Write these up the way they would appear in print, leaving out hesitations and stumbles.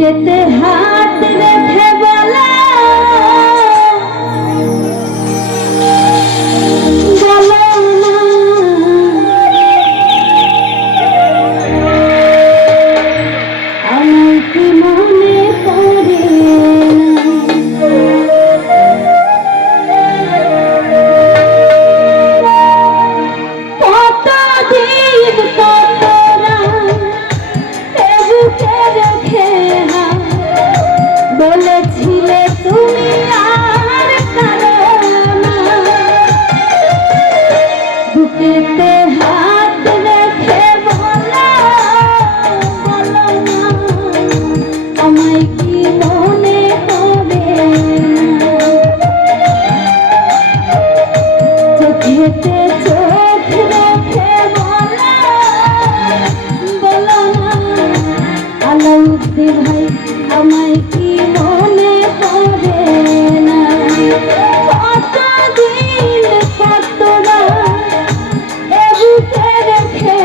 বুকেতে হাত রেখে বলা বলেছিলে তুমি আর কারো না বুকেতে হাত রেখে বলো বলো না আমায় কি মনে পড়ে চোখেতে চোখ রেখে বলো বলো না আলাউদ্দিন ভাই আমায় কি মনে পড়ে না কতদিন কত এ বুকে রেখে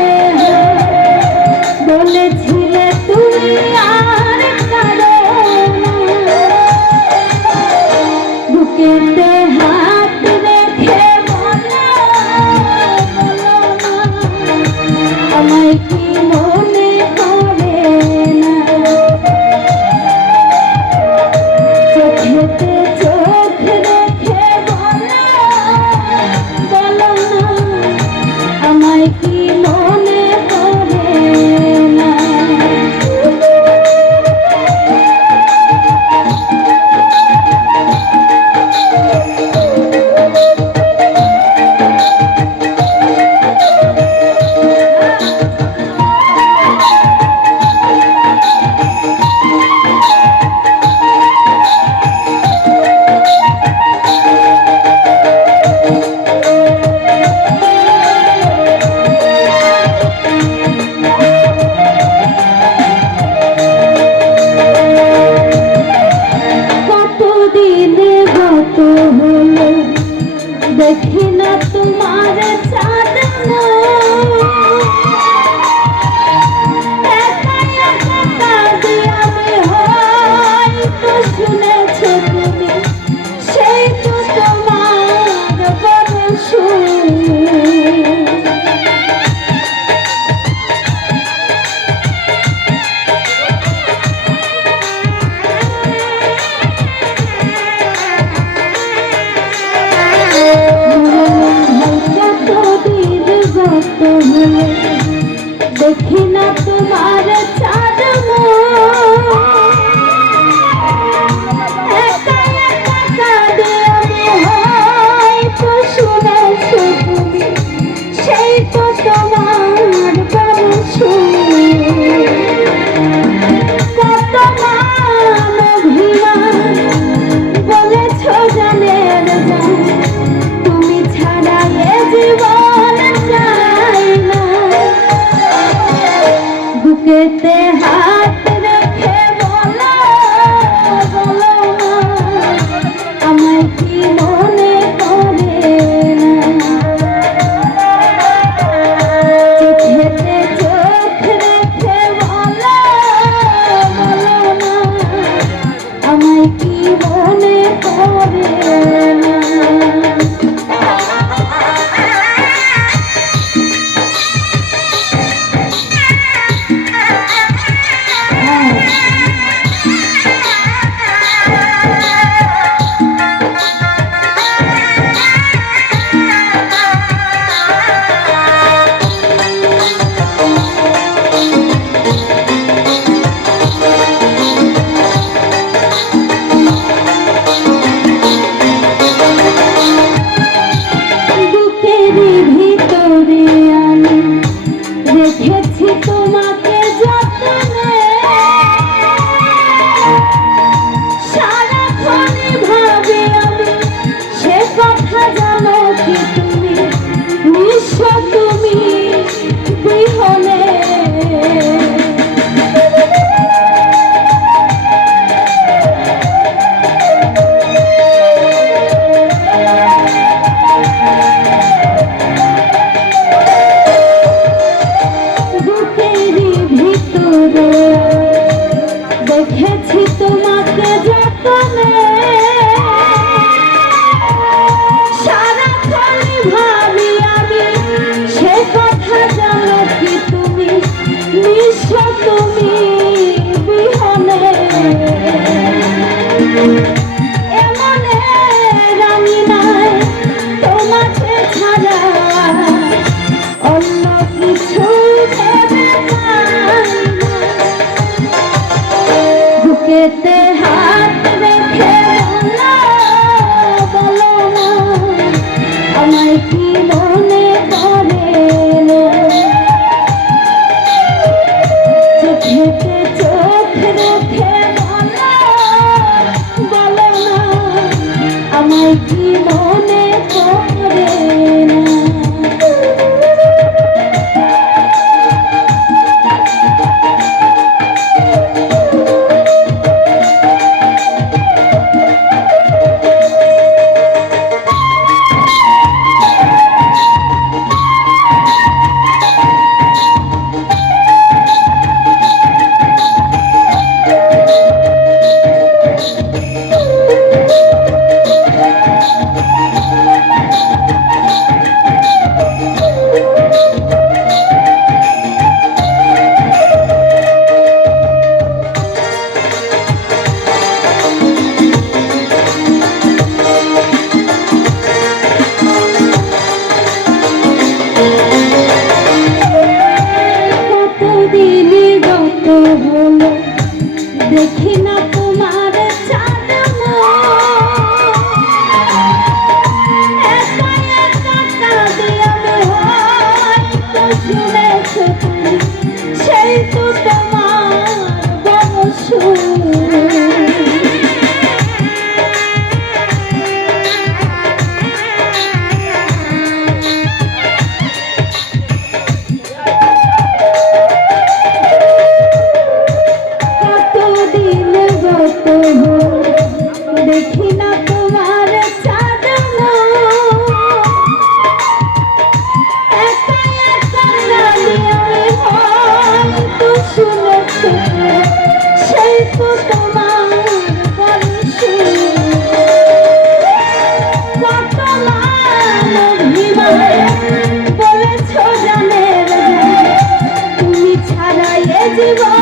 বলেছিলে তুমি আর কারো বুকেতে হাত রেখে বলো বলো না আমায় কি মনে পড়ে না চোখেতে চোখ রেখে বলো বলো না আমায় কি মনে পড়ে না দেখি না তোমার চাঁদ একা একা কাঁদি আমি হয়তো শুনেছ তুমি সেই তো তোমার বড় দেখি না তোমার চাঁদ একা একা কাঁদে আমি হয়তো শুনেছ তুমি সেই তো তোমার বড় কত মান অভিমান বলেছ জানের জান তুমি ছাড়া এ জীবন চাই না বুকেতে হাত রেখে বলো বলো না আমায় কি মনে পড়ে না চোখেতে চোখ রেখে বলো বলো না আমায় কি মনে পড়ে না দেখেছি তোমাকে যতনে সারাক্ষণই ভাবে আমি সে কথা জানো কি তুমি নিঃস্ব তুমি বিহনে বুকেরই দিন গত হলো দেখি না তোমার চাঁদ একা একা কাঁদি আমি হয়তো শুনেছ তুমি সেই তো তোমার বড় সুর দেখি না তোমার চাঁদ একা একা কাঁদি আমি হয়তো শুনেছ সেই তো তোমার বড় সুর কত অভিমান বলেছ জানের তুমি ছাড়া এ জীবন